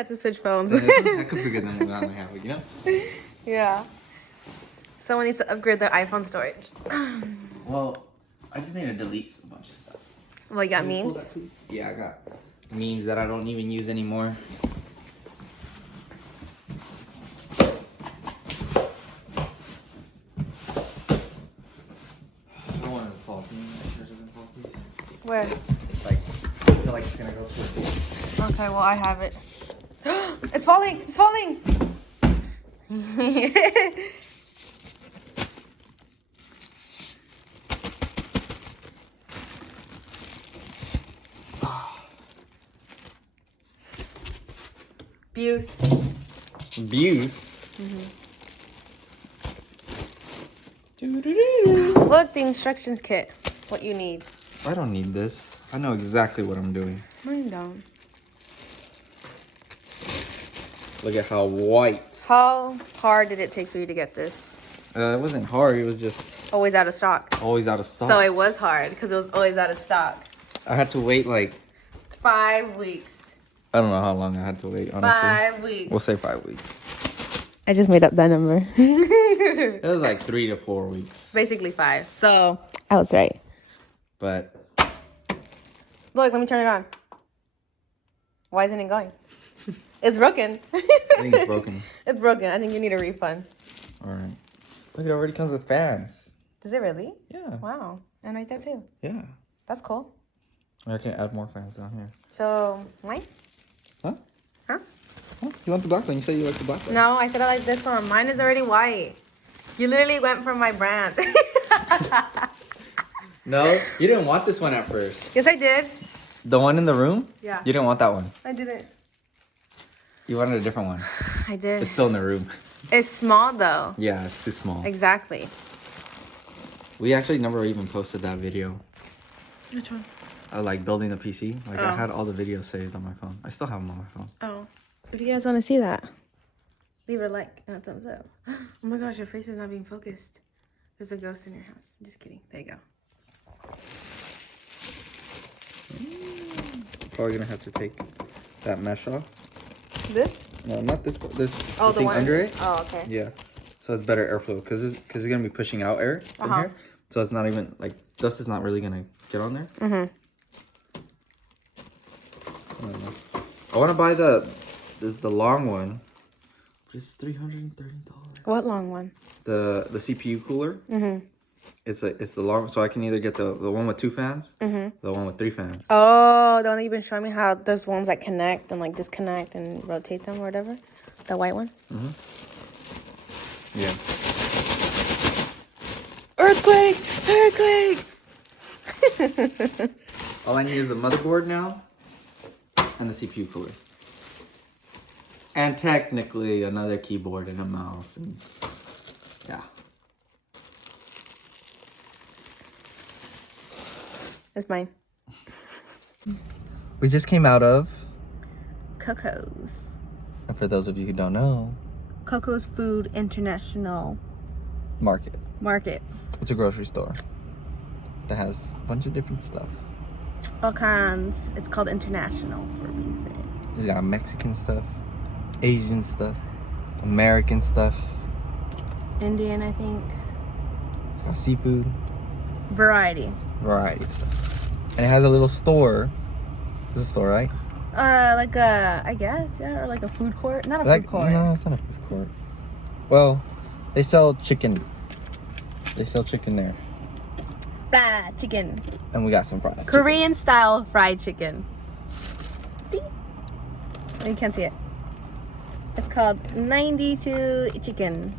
had to switch phones. This one's heck of bigger than the one I have, you know? Yeah. Someone needs to upgrade their iPhone storage. Well, I just need to delete a bunch of stuff. Well, you got memes? Yeah, I got memes that I don't even use anymore. Where? Like, I feel like it's gonna go through. Okay, well, I have it. It's falling! It's falling! Abuse. Abuse? Look, the instructions kit. What you need. I don't need this. I know exactly what I'm doing. No, you don't. Look at how white. How hard did it take for you to get this? It wasn't hard. It was just Always out of stock. always out of stock. So it was hard because it was always out of stock. I had to wait like 5 weeks. I don't know how long I had to wait. Honestly, 5 weeks. we'll say 5 weeks. I just made up that number. It was like 3 to 4 weeks. Basically 5. So I was right. But Look, let me turn it on. Why isn't it going? It's broken. I think it's broken. It's broken. I think you need a refund. All right. Look, it already comes with fans. Does it really? Yeah. Wow. And right there too. Yeah. That's cool. I can add more fans down here. So, mine? Huh? Huh? Huh? You want the black one? You said you like the black one. No, I said I like this one. Mine is already white. You literally went for my brand. No, you didn't want this one at first. Yes, I did. The one in the room? Yeah. You didn't want that one. I didn't. You wanted a different one. I did. It's still in the room. It's small though. Yeah, it's too small. Exactly. We actually never even posted that video. Which one? Like building the PC. Like I Oh. had all the videos saved on my phone. I still have them on my phone. Oh. If you guys want to see that, leave a like and a thumbs up. Oh my gosh, your face is not being focused. There's a ghost in your house. Just kidding. There you go. Probably gonna have to take that mesh off. This? No, not this. This Oh, the thing one under it. Oh, okay. Yeah, so it's better airflow because it's gonna be pushing out air from here. So it's not even like dust is not really gonna get on there. I don't know. I want to buy the long one. It's $330. What long one? The CPU cooler. It's the long, so I can either get the one with 2 fans, the one with 3 fans. Oh, the one that you've been showing me how there's ones that connect and like disconnect and rotate them or whatever. The white one. Yeah. Earthquake! Earthquake! All I need is the motherboard now, and the CPU cooler, and technically another keyboard and a mouse, and yeah. It's mine. We just came out of, Coco's. and for those of you who don't know, Coco's Food International Market. Market. It's a grocery store that has a bunch of different stuff. All kinds. It's called International for a reason. It's got Mexican stuff, Asian stuff, American stuff. Indian, I think. It's got seafood. Variety Variety of stuff. And it has a little store. This is a store, right? Like a, I guess, yeah, or like a food court. Not a Like, food court. no, it's not a food court. Well, they sell chicken. They sell chicken there. Fried chicken. And we got some fried chicken. Korean style fried chicken. Bing. You can't see it. It's called 92 chicken.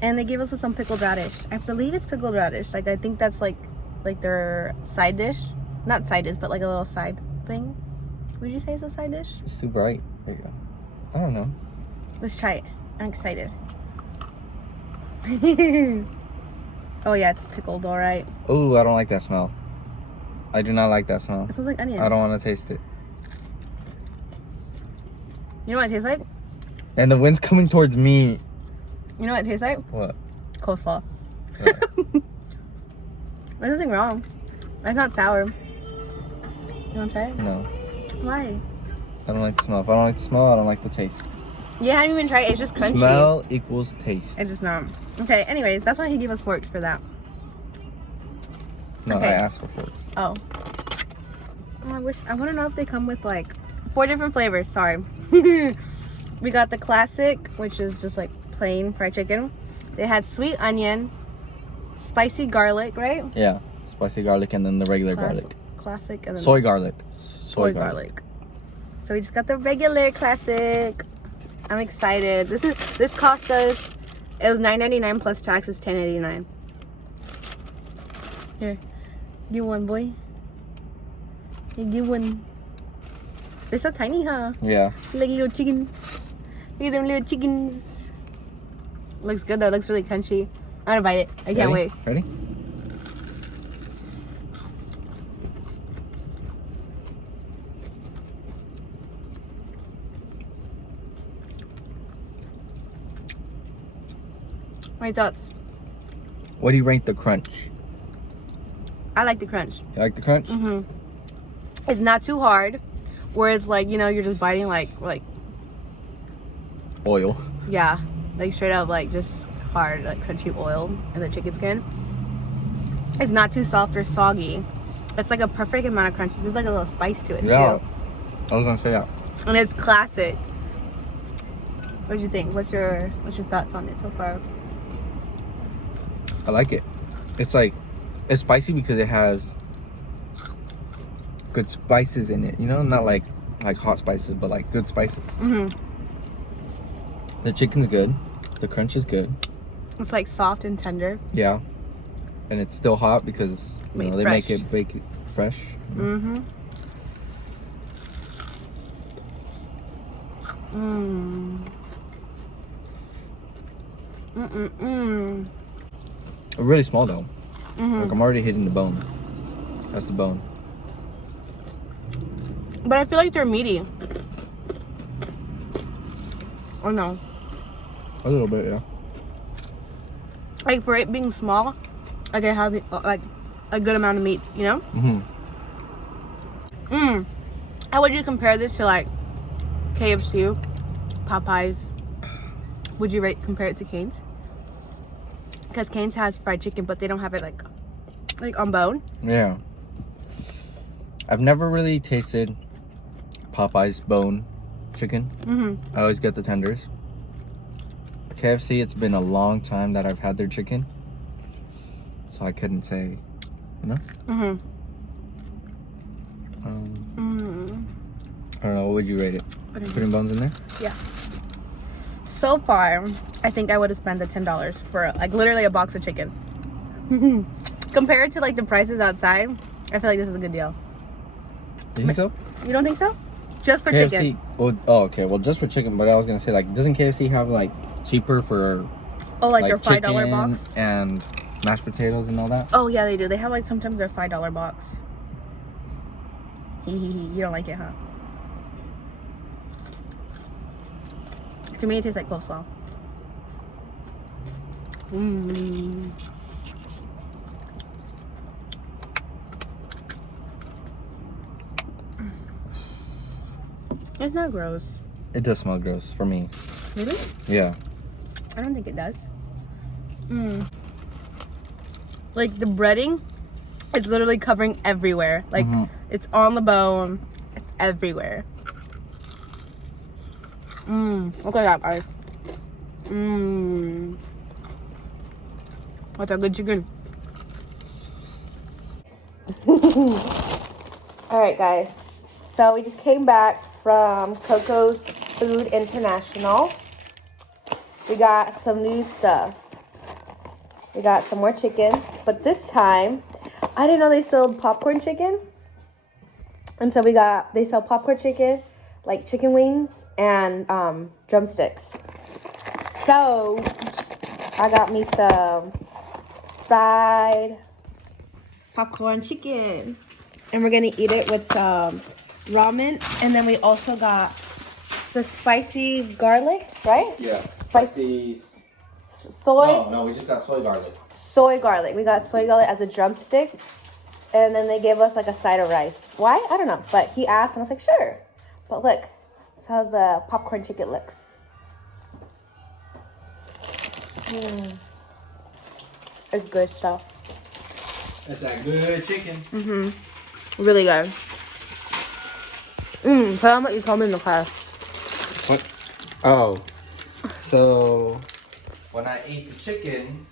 And they gave us with some pickled radish. I believe it's pickled radish. Like, I think that's like their side dish. Not side dish, but like a little side thing. Would you say it's a side dish? It's too bright. There you go. I don't know. Let's try it. I'm excited. Oh yeah, it's pickled, all right. Oh, I don't like that smell. I do not like that smell. It smells like onion. I don't want to taste it. You know what it tastes like? And the wind's coming towards me. You know what it tastes like? What? Coleslaw. Yeah. There's nothing wrong. It's not sour. You want to try it? No. Why? I don't like the smell. If I don't like the smell, I don't like the taste. You haven't even tried it. It's just crunchy. Smell equals taste. It's just not. Okay, anyways, that's why he gave us forks for that. No, okay. I asked for forks. Oh, I want to know if they come with like 4 different flavors. Sorry. We got the classic, which is just like plain fried chicken. They had sweet onion, spicy garlic, right? Yeah, spicy garlic and then the regular garlic. Classic and then soy garlic. Soy garlic. So we just got the regular classic. I'm excited. This cost us, it was $9.99 plus taxes, $10.89. Here, get one, boy. Here, get one. They're so tiny, huh? Yeah. Like little chickens. Look at them little chickens. Looks good though. Looks really crunchy. I'm gonna bite it. I can't wait. Ready? My thoughts. What do you rate the crunch? I like the crunch. You like the crunch? Mm-hmm. It's not too hard, where it's like, you know, you're just biting like Oil. yeah, like straight up like just hard, like crunchy oil in the chicken skin. It's not too soft or soggy. It's like a perfect amount of crunch. There's like a little spice to it Yeah. too. I was gonna say that. And it's classic. What do you think? What's your thoughts on it so far? I like it. It's like, it's spicy because it has good spices in it. You know, not like hot spices, but like good spices. Mm-hmm. The chicken's good. The crunch is good. It's like soft and tender. Yeah. And it's still hot because you know, they bake it fresh. Mm-hmm. Mmm. Mm-mm-mm. Really small though. Mm-hmm. Like I'm already hitting the bone. That's the bone. But I feel like they're meaty. Or no? A little bit, yeah. Like for it being small, like it has like a good amount of meats, you know? Mm-hmm. How would you compare this to like KFC, Popeyes? Would you compare it to Cane's? Because Cane's has fried chicken, but they don't have it like on bone. Yeah. I've never really tasted Popeye's bone chicken. Mm-hmm. I always get the tenders. KFC, it's been a long time that I've had their chicken, so I couldn't say, you know. Mm-hmm. I don't know. What would you rate it? Putting bones in there? Yeah. So far, I think I would have spent the $10 for like literally a box of chicken. Compared to like the prices outside, I feel like this is a good deal. You think so? You don't think so? Just for KFC, chicken. oh, okay. Well, just for chicken, but I was gonna say, like, doesn't KFC have like cheaper for like their $5 chicken box and mashed potatoes and all that? Oh yeah, they do. They have like sometimes their $5 box. You don't like it, huh? To me, it tastes like coleslaw. Mmm. It's not gross. It does smell gross for me. Really? Yeah. I don't think it does. Like the breading, it's literally covering everywhere. Like it's on the bone. It's everywhere. Look at that, guys. What's a good chicken? All right, guys. So we just came back from Coco's Food International. We got some new stuff. We got some more chicken, but this time, I didn't know they sold popcorn chicken. And so they sell popcorn chicken, like chicken wings and drumsticks. So I got me some fried popcorn chicken. And we're gonna eat it with some ramen. And then we also got the spicy garlic, right? Yeah. Spicy soy. No, we just got soy garlic. Soy garlic. We got soy garlic as a drumstick. And then they gave us like a side of rice. Why? I don't know. But he asked and I was like, sure. But look, how the popcorn chicken looks. It's good stuff. That's that good chicken. Really good. Tell them what you told me in the class. What? Oh. So, when I ate the chicken,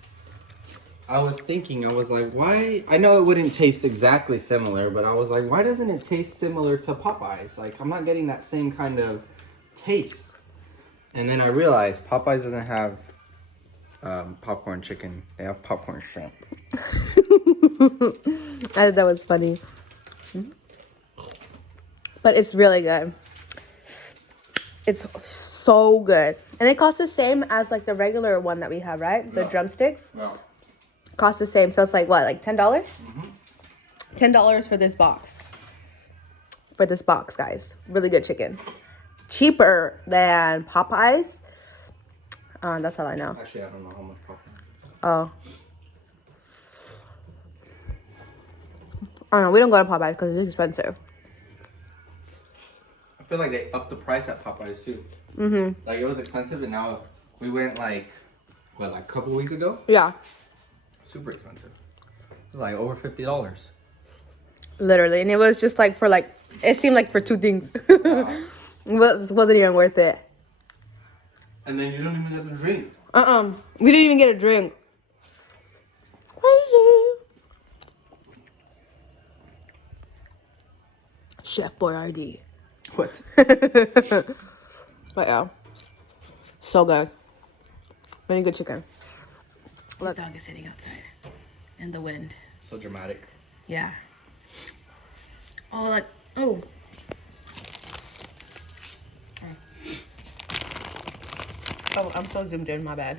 I was like, why? I know it wouldn't taste exactly similar, but I was like, why doesn't it taste similar to Popeyes? Like, I'm not getting that same kind of taste. And then I realized Popeyes doesn't have popcorn chicken. They have popcorn shrimp. I thought that was funny. But it's really good. It's so good. And it costs the same as like the regular one that we have, right? The drumsticks. No. Costs the same. So it's like what, like $10? $10 for this box. For this box, guys. Really good chicken. Cheaper than Popeyes. That's all I know. Actually, I don't know how much popcorn. Oh. I don't know. We don't go to Popeyes because it's expensive. I feel like they upped the price at Popeyes too. Like it was expensive, and now we went like a couple weeks ago. Yeah. Super expensive. It was like over $50. Literally. And it was just like for like, it seemed like for 2 things. Wow. It wasn't even worth it. And then you don't even get the drink. We didn't even get a drink. Crazy. Chef Boyardee. What? But yeah. So good. Really good chicken. This dog is sitting outside in the wind. So dramatic. Yeah. Oh, like, oh. Oh, I'm so zoomed in, my bad.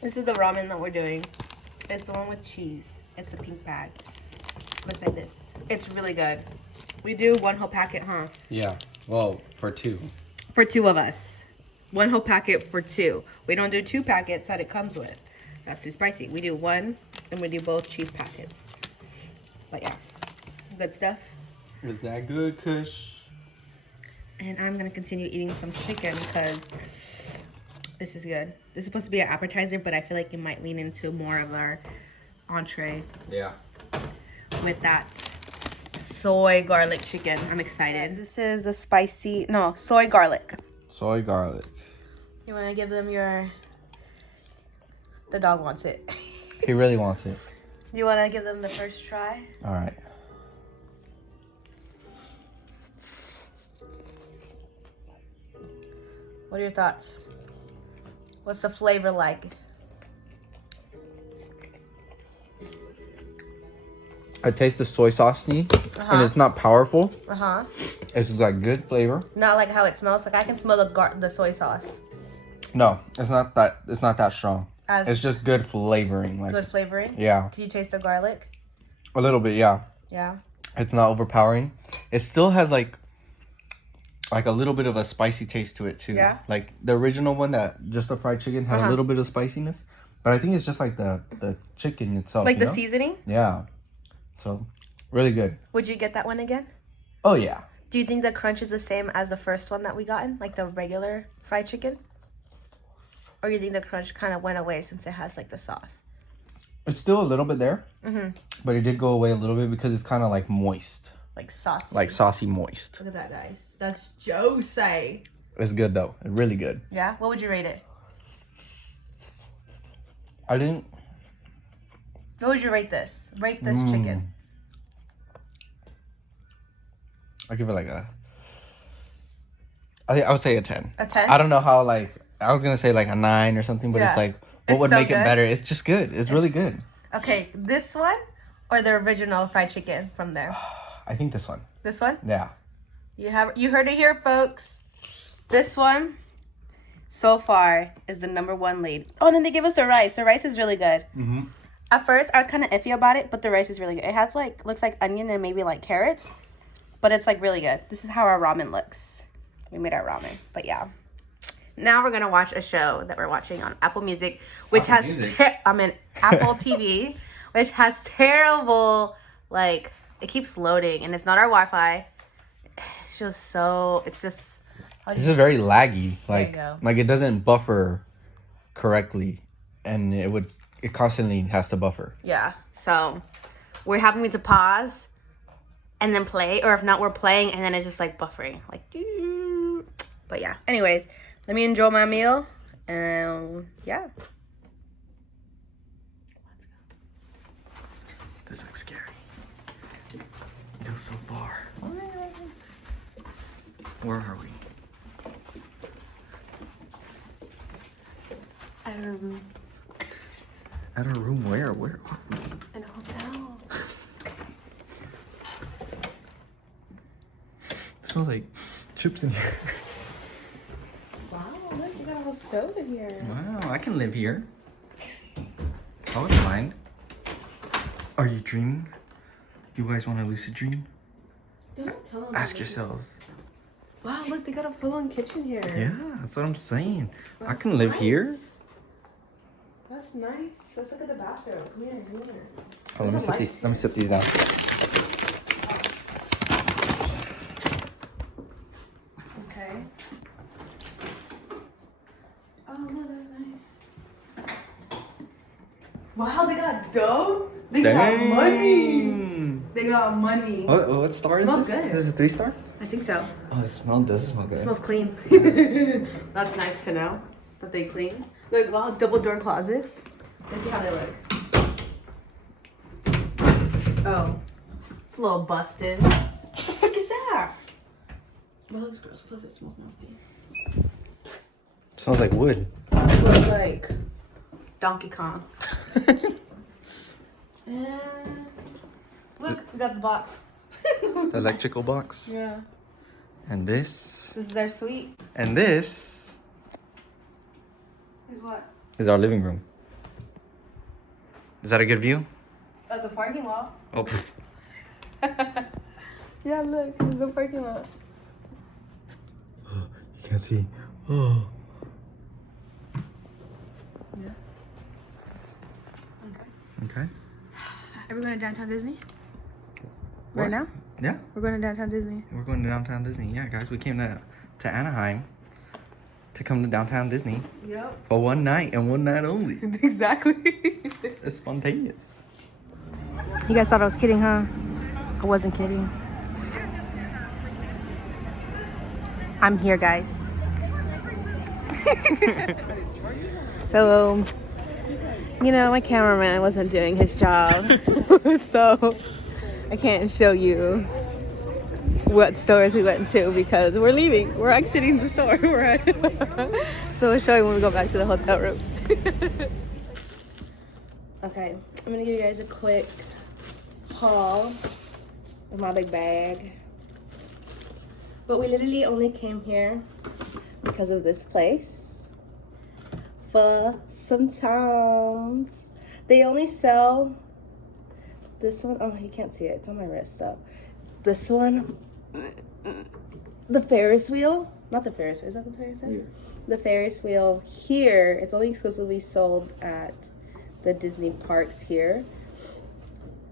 This is the ramen that we're doing. It's the one with cheese. It's the pink bag. Looks like this. It's really good. We do 1 whole packet, huh? Yeah. Well, for 2. For 2 of us. 1 whole packet for 2. We don't do 2 packets that it comes with. That's too spicy. We do 1 and we do both cheese packets. But yeah, good stuff. Is that good, Kush? And I'm gonna continue eating some chicken because this is good. This is supposed to be an appetizer, but I feel like it might lean into more of our entree. Yeah. With that soy garlic chicken. I'm excited. This is the soy garlic. Soy garlic. You want to give them the dog wants it. He really wants it. You want to give them the first try? All right. What are your thoughts? What's the flavor like? I taste the soy sauce and it's not powerful. It's just like good flavor. Not like how it smells. Like I can smell the soy sauce. No, it's not that. It's not that strong. It's just good flavoring. Like good flavoring. Yeah. Can you taste the garlic? A little bit, yeah. Yeah. It's not overpowering. It still has like a little bit of a spicy taste to it too. Yeah. Like the original one, that just the fried chicken had a little bit of spiciness, but I think it's just like the chicken itself. Like the seasoning. Yeah. So, really good. Would you get that one again? Oh yeah. Do you think the crunch is the same as the first one that we gotten, like the regular fried chicken? Or you think the crunch kind of went away since it has like the sauce? It's still a little bit there, but it did go away a little bit because it's kind of like moist. Like saucy. Like saucy moist. Look at that, guys. That's juicy. It's good though. It's really good. Yeah? What would you rate it? What would you rate this? Rate this chicken. I give it like I would say a 10. A 10? I don't know how, like, I was gonna say like a 9 or something, but it's like, what It's would so make good. it better? It's just good. It's really good. Okay, this one or the original fried chicken from there? I think this one. This one? Yeah. You heard it here, folks. This one, so far, is the #1 lead. Oh, and then they give us the rice. The rice is really good. At first, I was kind of iffy about it, but the rice is really good. It has like, looks like onion and maybe like carrots, but it's like really good. This is how our ramen looks. We made our ramen, but yeah. Now we're gonna watch a show that we're watching on Apple Music, which Apple TV, which has terrible, like, it keeps loading and it's not our Wi-Fi. It's just so. It's just. It's just very laggy. There you go. Like it doesn't buffer correctly, and it constantly has to buffer. Yeah. So we're having to pause and then play, or if not, we're playing and then it's just like buffering, like. But yeah. Anyways, let me enjoy my meal, and yeah. This looks scary. It goes so far. Where are we? At our room. At our room where? Where are we? In a hotel. It smells like chips in here. Wow, look, you got a whole stove in here. Wow, I can live here. I wouldn't mind. Are you dreaming? You guys want a lucid dream? Don't tell them. Ask yourselves. Wow, look, they got a full-on kitchen here. Yeah, that's what I'm saying. I That's can live nice. here. That's nice. Let's look at the bathroom. Come here, come here. Oh, let me set these. Let me set these down. Okay. Oh, look, that's nice. Wow, they got dough. They got money. They got money. What star is Smells this? good. This is a 3-star. I think so. Oh, it does smell good. It smells clean. That's nice to know that they clean. Look, wow, double door closets. Let's see how they look. Oh, it's a little busted. What the fuck is that? Well, this girl's closet smells nasty. Smells like wood. It smells like Donkey Kong. And look, we got the box. The electrical box. Yeah. And this. This is their suite. And this Is what? is our living room. Is that a good view? At the parking lot. Oh. Yeah, look, it's the parking lot. You can't see. Oh. Yeah. Okay. Okay. Are we going to downtown Disney? What? Right now? Yeah, We're going to downtown Disney. we're going to downtown Disney. Yeah, guys, we came to Anaheim to come to downtown Disney Yep. for one night and one night only. Exactly. It's spontaneous. You guys thought I was kidding, huh? I wasn't kidding. I'm here, guys. So, you know, my cameraman wasn't doing his job. So, I can't show you what stores we went to because we're leaving. We're exiting the store. We're at so we'll show you when we go back to the hotel room. Okay, I'm gonna give you guys a quick haul of my big bag. But we literally only came here because of this place. For sometimes they only sell this one. Oh, you can't see it. It's on my wrist. So this one, the Ferris wheel. Not the Ferris wheel. Is that the Ferris wheel? Yeah. The Ferris wheel here. It's only exclusively sold at the Disney parks here.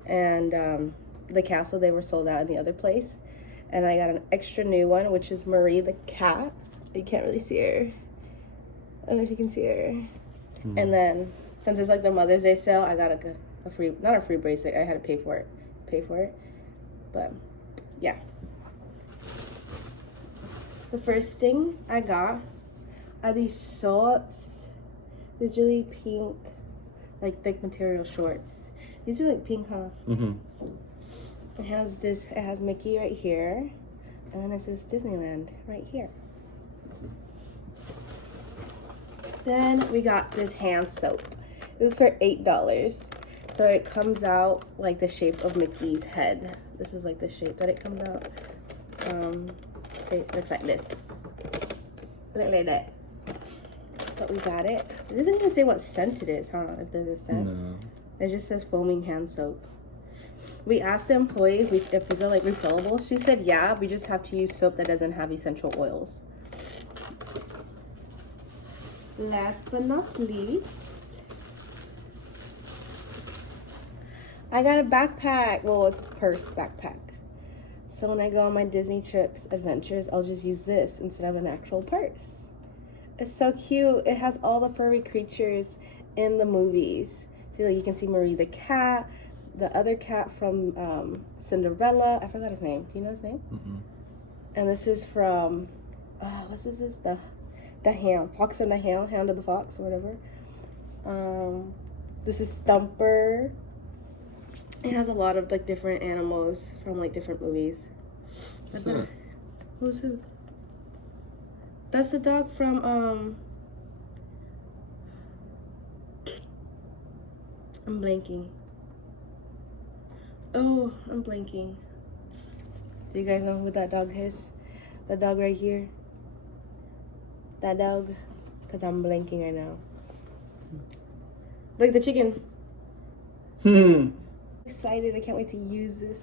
And the castle, they were sold out in the other place. And I got an extra new one, which is Marie the cat. You can't really see her. I don't know if you can see her. And then, since it's like the Mother's Day sale, I got a free, not a free bracelet. I had to pay for it. But, yeah. The first thing I got are these shorts. These really pink, like thick material shorts. These are like pink, huh? Mm-hmm. It has Mickey right here. And then it says Disneyland right here. Then we got this hand soap. It was for $8. So it comes out like the shape of Mickey's head. This is like the shape that it comes out. It looks like this. Look like that. But we got it. It doesn't even say what scent it is, huh? If there's a scent. No. It just says foaming hand soap. We asked the employee if these are like refillable. She said yeah, we just have to use soap that doesn't have essential oils. Last but not least, I got a backpack. Well, it's a purse backpack. So when I go on my Disney trips, adventures, I'll just use this instead of an actual purse. It's so cute. It has all the furry creatures in the movies. See, like you can see Marie the cat, the other cat from Cinderella. I forgot his name. Do you know his name? Mm-mm. And this is from, what's this? The Hound, Fox and the Hound, Hound of the Fox, or whatever. This is Thumper. It has a lot of like different animals from like different movies. What's that? Who's who? That's the dog from I'm blanking. Oh, I'm blanking. Do you guys know who that dog is? That dog right here. That dog. Because I'm blanking right now. Look, the chicken. Excited. I can't wait to use this.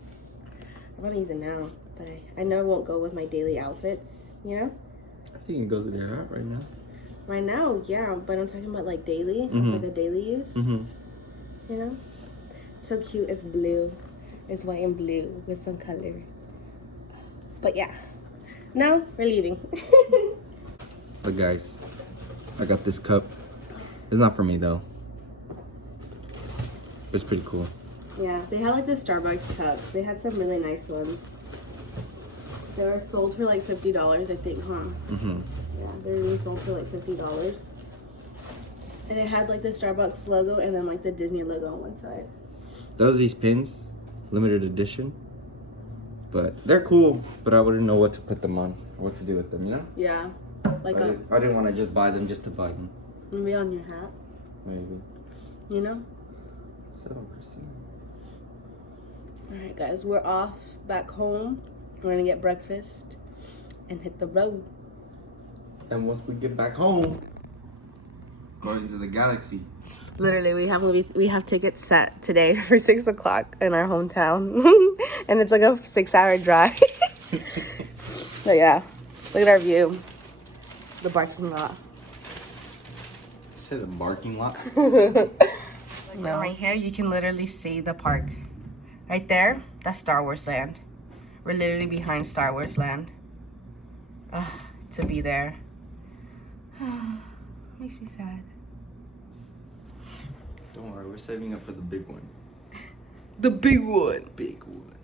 I want to use it now, but I know it won't go with my daily outfits, you know? I think it goes with your hat right now. Right now, yeah, but I'm talking about like daily. It's like a daily use. You know? So cute. It's blue. It's white and blue with some color. But yeah. Now we're leaving. Look guys, I got this cup. It's not for me though. It's pretty cool. Yeah, they had like the Starbucks cups. They had some really nice ones. They were sold for like $50, I think, huh? Yeah, they were being sold for like $50. And it had like the Starbucks logo and then like the Disney logo on one side. Those these pins, limited edition. But they're cool, but I wouldn't know what to put them on, or what to do with them, you know? Yeah. Like I didn't want to just buy them just to buy them. maybe on your hat. Maybe. You know? So, we'll see. Alright guys, we're off back home. We're gonna get breakfast and hit the road. And once we get back home, Guardians of the Galaxy. Literally, we have tickets set today for 6 o'clock in our hometown. And it's like a 6-hour drive. But yeah, look at our view. The parking lot. Say the barking lot. No. Right here, you can literally see the park. Right there, that's Star Wars Land. We're literally behind Star Wars Land. To be there. Makes me sad. Don't worry, we're saving up for the big one. The big one. Big one.